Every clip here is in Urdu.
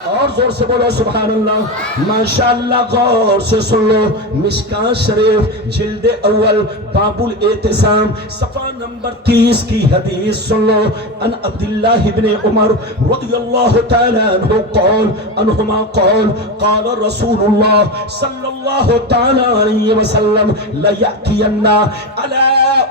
اور زور سے بولو سبحان اللہ. ماشاءاللہ غور سے سن لو. مشکات شریف جلد اول باب الاعتصام صفحہ نمبر 30 کی حدیث سن لو. ان عبداللہ ابن عمر رضی اللہ تعالی عنہ قول انہما قول قال رسول اللہ صلی اللہ تعالی علیہ وسلم لیأتین علی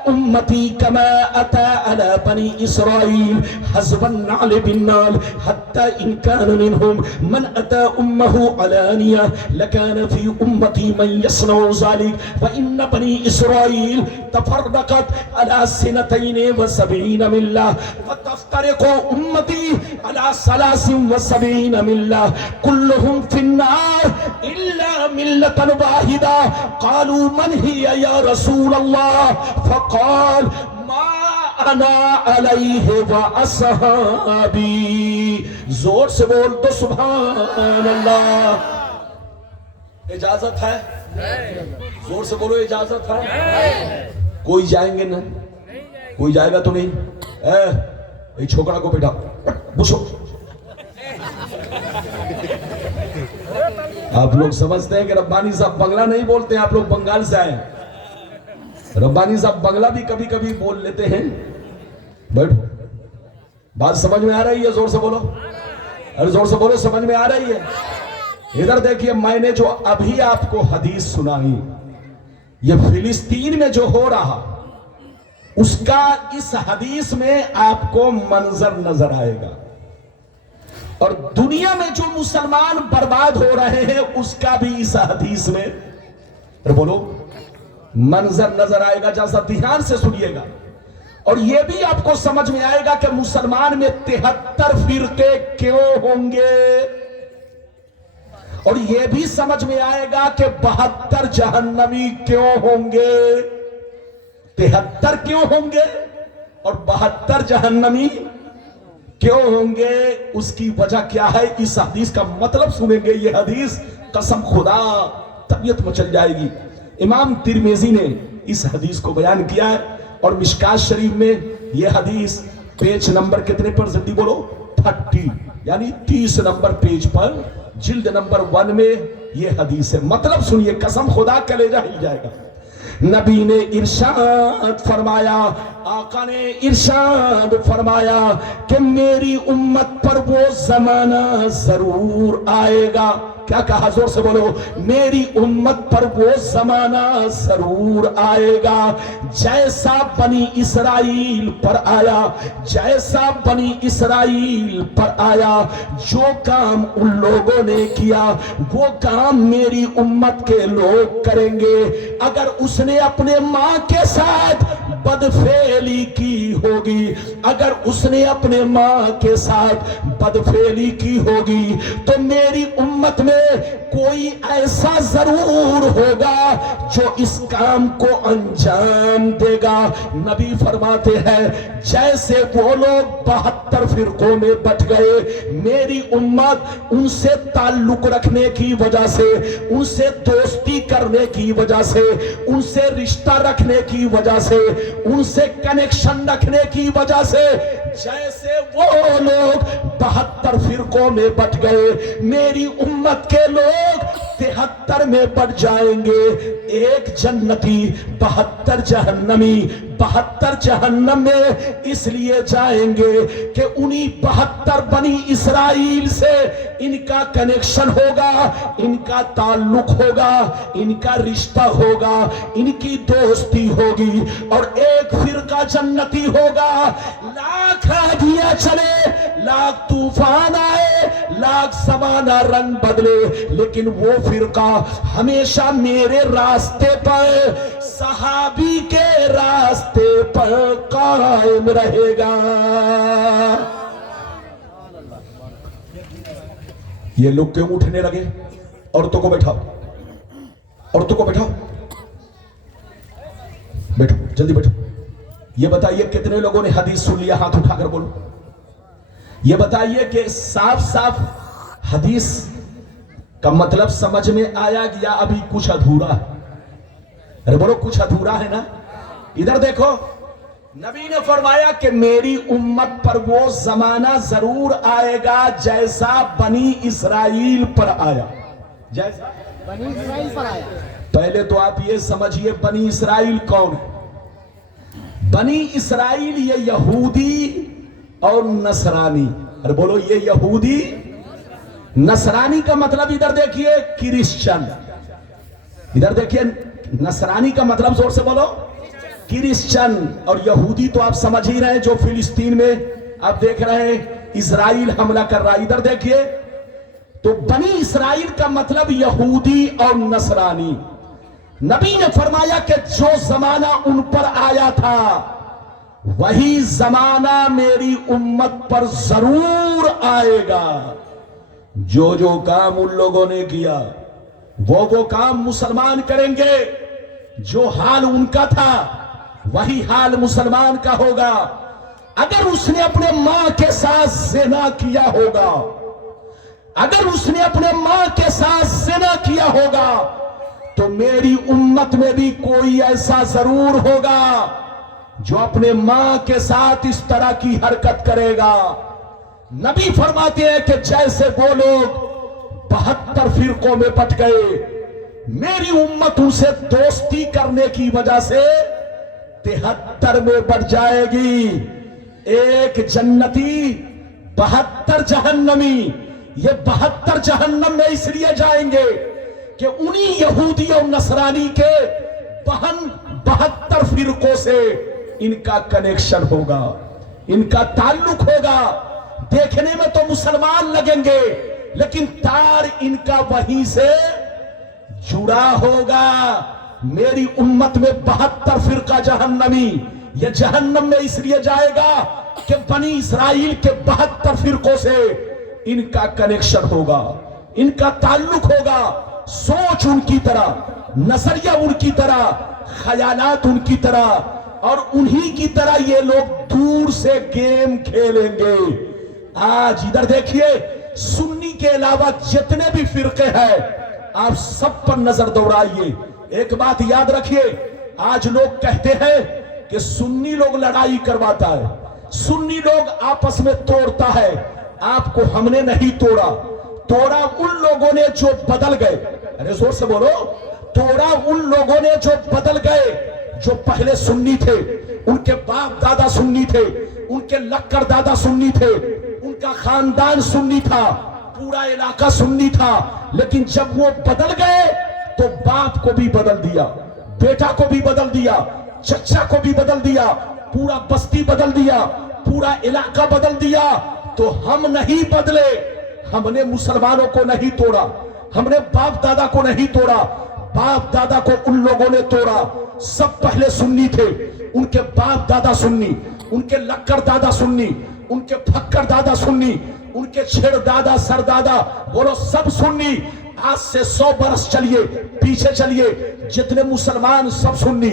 امتی کما اتا علی بنی اسرائیل حزب النعل بالنعل حتی ان کان منہم من أتى أمه علانية لكان في أمتي من يصنع ذلك فإن بني إسرائيل تفرقت على 72 ملة وتفترق أمتي على 73 ملة كلهم في النار إلا ملة واحدة. قالوا من هي يا رسول الله؟ فقال ما انا علیہ واصحابی. زور سے بول دو سبحان اللہ. اجازت ہے؟ زور سے بولو اجازت ہے؟ کوئی جائیں گے نا؟ کوئی جائے گا تو نہیں؟ اے چھوکرا کو بیٹھا بشو. آپ لوگ سمجھتے ہیں کہ ربانی صاحب بنگلہ نہیں بولتے ہیں. آپ لوگ بنگال سے آئے. ربانی صاحب بنگلہ بھی کبھی کبھی بول لیتے ہیں. بیٹھو. بات سمجھ میں آ رہی ہے؟ زور سے بولو. ارے زور سے بولو. سمجھ میں آ رہی ہے؟ ادھر دیکھیے میں نے جو ابھی آپ کو حدیث سنائی یہ فلسطین میں جو ہو رہا اس کا اس حدیث میں آپ کو منظر نظر آئے گا اور دنیا میں جو مسلمان برباد ہو رہے ہیں اس کا بھی اس حدیث میں بولو منظر نظر آئے گا. جیسا دھیان سے سنیے گا اور یہ بھی آپ کو سمجھ میں آئے گا کہ مسلمان میں 73 فرقے کیوں ہوں گے اور یہ بھی سمجھ میں آئے گا کہ 72 جہنمی کیوں ہوں گے. 73 کیوں ہوں گے اور 72 جہنمی کیوں ہوں گے؟ اس کی وجہ کیا ہے؟ اس حدیث کا مطلب سنیں گے. یہ حدیث قسم خدا طبیعت مچل جائے گی. امام ترمذی نے اس حدیث کو بیان کیا ہے اور مشکات شریف میں یہ حدیث پیج نمبر کتنے پر؟ جلدی بولو. 30 یعنی 30 نمبر پیج پر جلد نمبر 1 میں یہ حدیث ہے. مطلب سنیے قسم خدا کلیجہ ہل جائے گا. نبی نے ارشاد فرمایا, آقا نے ارشاد فرمایا کہ میری امت پر وہ زمانہ ضرور آئے گا. کیا کہا؟ زور سے بولو. میری امت پر وہ زمانہ ضرور آئے گا جیسا بنی اسرائیل پر آیا, جیسا بنی اسرائیل پر آیا. جو کام ان لوگوں نے کیا وہ کام میری امت کے لوگ کریں گے. اگر اس نے اپنے ماں کے ساتھ بدفعلی کی ہوگی, اگر اس نے اپنے ماں کے ساتھ بدفعلی کی ہوگی تو میری امت میں کوئی ایسا ضرور ہوگا جو اس کام کو انجام دے گا. نبی فرماتے ہیں جیسے وہ لوگ 72 فرقوں میں بٹ گئے, میری امت ان سے تعلق رکھنے کی وجہ سے, ان سے دوستی کرنے کی وجہ سے, ان سے رشتہ رکھنے کی وجہ سے, ان سے کنیکشن رکھنے کی وجہ سے, جیسے وہ لوگ 72 فرقوں میں بٹ گئے میری امت کے لوگ 73 میں بٹ جائیں گے. ایک جنتی 72 جہنمی. 72 جہنم میں اس لیے جائیں گے کہ انہی 72 بنی اسرائیل سے ان کا کنیکشن ہوگا, ان کا تعلق ہوگا, ان کا رشتہ ہوگا, ان کی دوستی ہوگی اور ایک فرقہ جنتی ہوگا. لاکھ آندھیاں چلے, لاکھ طوفان آئے, لاکھ زمانہ رنگ بدلے, لیکن وہ فرقہ ہمیشہ میرے راستے پر, صحابی کے راستے پر قائم رہے گا. یہ لوگ کیوں اٹھنے لگے؟ عورتوں کو بیٹھاؤ, عورتوں کو بیٹھاؤ, بیٹھو جلدی بیٹھو. یہ بتائیے کتنے لوگوں نے حدیث سن لیا؟ ہاتھ اٹھا کر بولو. یہ بتائیے کہ صاف صاف حدیث کا مطلب سمجھ میں آیا یا ابھی کچھ ادھورا ہے؟ ارے بولو کچھ ادھورا ہے نا. ادھر دیکھو نبی نے فرمایا کہ میری امت پر وہ زمانہ ضرور آئے گا جیسا بنی اسرائیل پر آیا. جیسا بنی اسرائیل پر آیا. پہلے تو آپ یہ سمجھیے بنی اسرائیل کون ہے. بنی اسرائیل یہ یہودی اور نصرانی. ارے بولو یہ یہودی نصرانی کا مطلب ادھر دیکھیے کرسچن. ادھر دیکھیے نصرانی کا مطلب زور سے بولو کرسچن. اور یہودی تو آپ سمجھ ہی رہے ہیں جو فلسطین میں آپ دیکھ رہے ہیں اسرائیل حملہ کر رہا ہے. ادھر دیکھیے تو بنی اسرائیل کا مطلب یہودی اور نصرانی. نبی نے فرمایا کہ جو زمانہ ان پر آیا تھا وہی زمانہ میری امت پر ضرور آئے گا. جو کام ان لوگوں نے کیا وہ کام مسلمان کریں گے. جو حال ان کا تھا وہی حال مسلمان کا ہوگا. اگر اس نے اپنے ماں کے ساتھ زنا کیا ہوگا، اگر اس نے اپنے ماں کے ساتھ زنا کیا ہوگا تو میری امت میں بھی کوئی ایسا ضرور ہوگا جو اپنے ماں کے ساتھ اس طرح کی حرکت کرے گا. نبی فرماتے ہیں کہ جیسے وہ لوگ 72 فرقوں میں بٹ گئے، میری امت ان سے دوستی کرنے کی وجہ سے 73 میں بٹ جائے گی. ایک جنتی 72 جہنمی. یہ 72 جہنم میں اس لیے جائیں گے کہ انہی یہودی اور نصرانی کے 72 فرقوں سے ان کا کنیکشن ہوگا، ان کا تعلق ہوگا. دیکھنے میں تو مسلمان لگیں گے لیکن تار ان کا وہیں سے جڑا ہوگا. میری امت میں 72 فرقہ جہنمی. یہ جہنم میں اس لیے جائے گا کہ بنی اسرائیل کے 72 فرقوں سے ان کا کنیکشن ہوگا، ان کا تعلق ہوگا. سوچ ان کی طرح، نظریہ ان کی طرح، خیالات ان کی طرح، اور انہی کی طرح یہ لوگ دور سے گیم کھیلیں گے. آج ادھر دیکھیے سنی کے علاوہ جتنے بھی فرقے ہیں آپ سب پر نظر دوڑائیے. ایک بات یاد رکھیے، آج لوگ کہتے ہیں کہ سنی لوگ لڑائی کرواتا ہے، سنی لوگ آپس میں توڑتا ہے. آپ کو ہم نے نہیں توڑا، توڑا ان لوگوں نے جو بدل گئے. ارے زور سے بولو، توڑا ان لوگوں نے جو بدل گئے. جو پہلے سنی تھے، ان کے باپ دادا سنی تھے، ان کے لکڑ دادا سنی تھے، ان کا خاندان سنی تھا، پورا علاقہ سنی تھا. لیکن جب وہ بدل گئے تو باپ کو بھی بدل دیا، بیٹا کو بھی بدل دیا، چچا کو بھی بدل دیا، پورا بستی بدل دیا، پورا علاقہ بدل دیا. تو ہم نہیں بدلے، ہم نے مسلمانوں کو نہیں توڑا، ہم نے باپ دادا کو نہیں توڑا، باپ دادا کو ان لوگوں نے توڑا. سب پہلے سنی تھے، ان کے باپ دادا سنی، ان کے لکڑ دادا سنی، ان کے پھکڑ دادا سنی، ان کے چھڑ دادا سر دادا بولو سب سنی. آج سے 100 برس چلیے پیچھے چلیے، جتنے مسلمان سب سنی.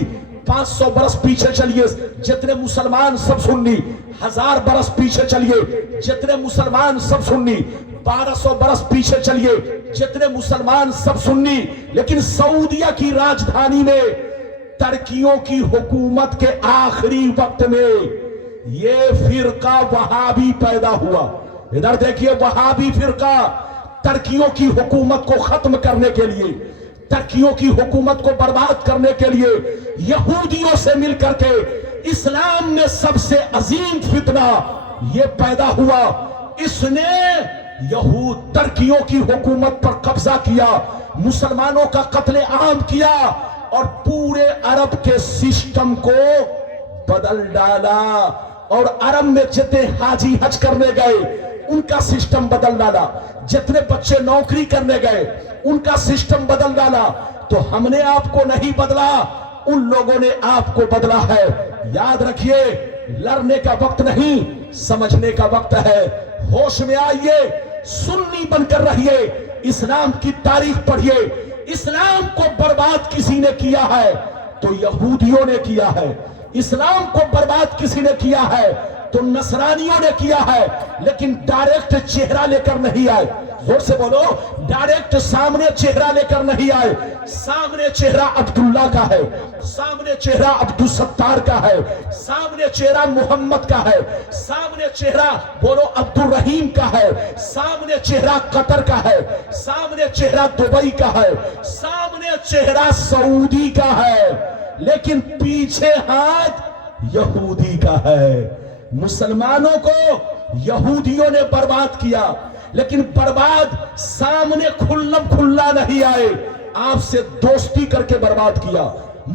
500 برس پیچھے چلیے جتنے مسلمان سب سنی. 1000 برس پیچھے چلیے جتنے مسلمان سب سنی. 1200 برس پیچھے چلیے جتنے مسلمان سب سنی. لیکن سعودیہ کی راجدھانی میں ترکیوں کی حکومت کے آخری وقت میں یہ فرقہ وہابی پیدا ہوا. ادھر دیکھیے وہابی فرقہ ترکیوں کی حکومت کو ختم کرنے کے لیے، ترکیوں کی حکومت کو برباد کرنے کے لیے یہودیوں سے مل کر کے اسلام میں سب سے عظیم فتنہ یہ پیدا ہوا. اس نے یہود ترکیوں کی حکومت پر قبضہ کیا، مسلمانوں کا قتل عام کیا اور پورے عرب کے سسٹم کو بدل ڈالا. اور عرب میں جتنے حاجی حج کرنے گئے ان کا سسٹم بدل ڈالا، جتنے بچے نوکری کرنے گئے ان کا سسٹم بدل ڈالا. تو ہم نے آپ کو نہیں بدلا، ان لوگوں نے آپ کو بدلا ہے. یاد رکھیے لڑنے کا وقت نہیں، سمجھنے کا وقت ہے. ہوش میں آئیے، سنی بن کر رہیے، اسلام کی تاریخ پڑھیے. اسلام کو برباد کسی نے کیا ہے تو یہودیوں نے کیا ہے. اسلام کو برباد کسی نے کیا ہے تو نصرانیوں نے کیا ہے، لیکن ڈائریکٹ چہرہ لے کر نہیں آئے. زور سے بولو، ڈائریکٹ سامنے چہرہ لے کر نہیں آئے. سامنے چہرہ عبداللہ کا ہے، سامنے چہرہ عبدالستار کا ہے، سامنے چہرہ محمد کا ہے، سامنے چہرہ بولو عبد الرحیم کا ہے، سامنے چہرہ قطر کا ہے، سامنے چہرہ دبئی کا ہے، سامنے چہرہ سعودی کا ہے، لیکن پیچھے ہاتھ یہودی کا ہے. مسلمانوں کو یہودیوں نے برباد کیا، لیکن برباد سامنے کھلم کھلا نہیں آئے، آپ سے دوستی کر کے برباد کیا.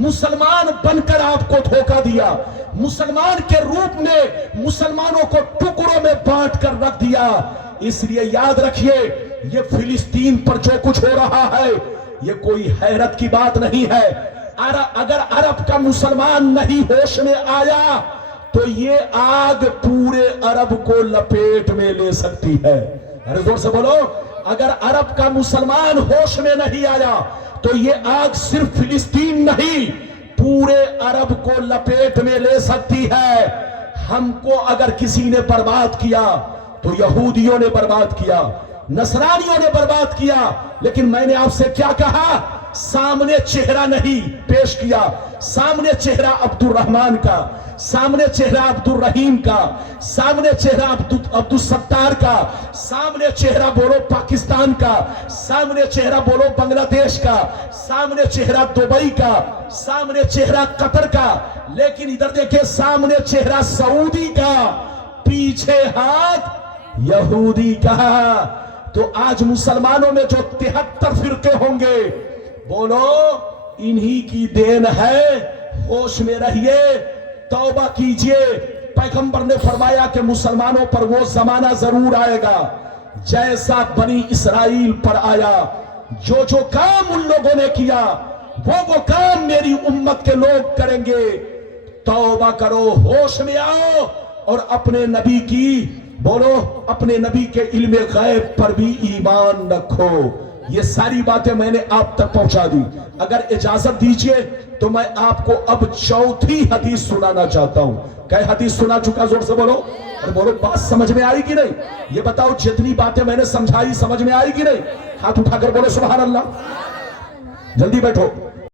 مسلمان بن کر آپ کو دھوکہ دیا، مسلمان کے روپ میں مسلمانوں کو ٹکڑوں میں بانٹ کر رکھ دیا. اس لیے یاد رکھیے، یہ فلسطین پر جو کچھ ہو رہا ہے یہ کوئی حیرت کی بات نہیں ہے. اگر عرب کا مسلمان نہیں ہوش میں آیا تو یہ آگ پورے عرب کو لپیٹ میں لے سکتی ہے. ارے زور سے بولو، اگر عرب کا مسلمان ہوش میں نہیں آیا تو یہ آگ صرف فلسطین نہیں پورے عرب کو لپیٹ میں لے سکتی ہے. ہم کو اگر کسی نے برباد کیا تو یہودیوں نے برباد کیا، نصرانیوں نے برباد کیا. لیکن میں نے آپ سے کیا کہا؟ سامنے چہرہ نہیں پیش کیا، سامنے چہرہ عبد الرحمن کا، سامنے چہرہ عبد الرحیم کا، سامنے چہرہ عبد الستار کا، سامنے چہرہ بولو پاکستان کا، سامنے چہرہ بولو بنگلہ دیش کا، سامنے چہرہ دبئی کا، سامنے چہرہ قطر کا. لیکن ادھر دیکھیں سامنے چہرہ سعودی کا، پیچھے ہاتھ یہودی کا. تو آج مسلمانوں میں جو 73 فرقے ہوں گے، بولو انہی کی دین ہے. ہوش میں رہیے، توبہ کیجئے. پیغمبر نے فرمایا کہ مسلمانوں پر وہ زمانہ ضرور آئے گا جیسا بنی اسرائیل پر آیا. جو کام ان لوگوں نے کیا وہ کام میری امت کے لوگ کریں گے. توبہ کرو، ہوش میں آؤ، اور اپنے نبی کی بولو اپنے نبی کے علم غیب پر بھی ایمان رکھو. یہ ساری باتیں میں نے آپ تک پہنچا دی. اگر اجازت دیجئے تو میں آپ کو اب چوتھی حدیث سنانا چاہتا ہوں. کئی حدیث سنا چکا؟ زور سے بولو. اور بولو بات سمجھ میں آئی کہ نہیں؟ یہ بتاؤ جتنی باتیں میں نے سمجھائی سمجھ میں آئی کہ نہیں؟ ہاتھ اٹھا کر بولو سبحان اللہ. جلدی بیٹھو.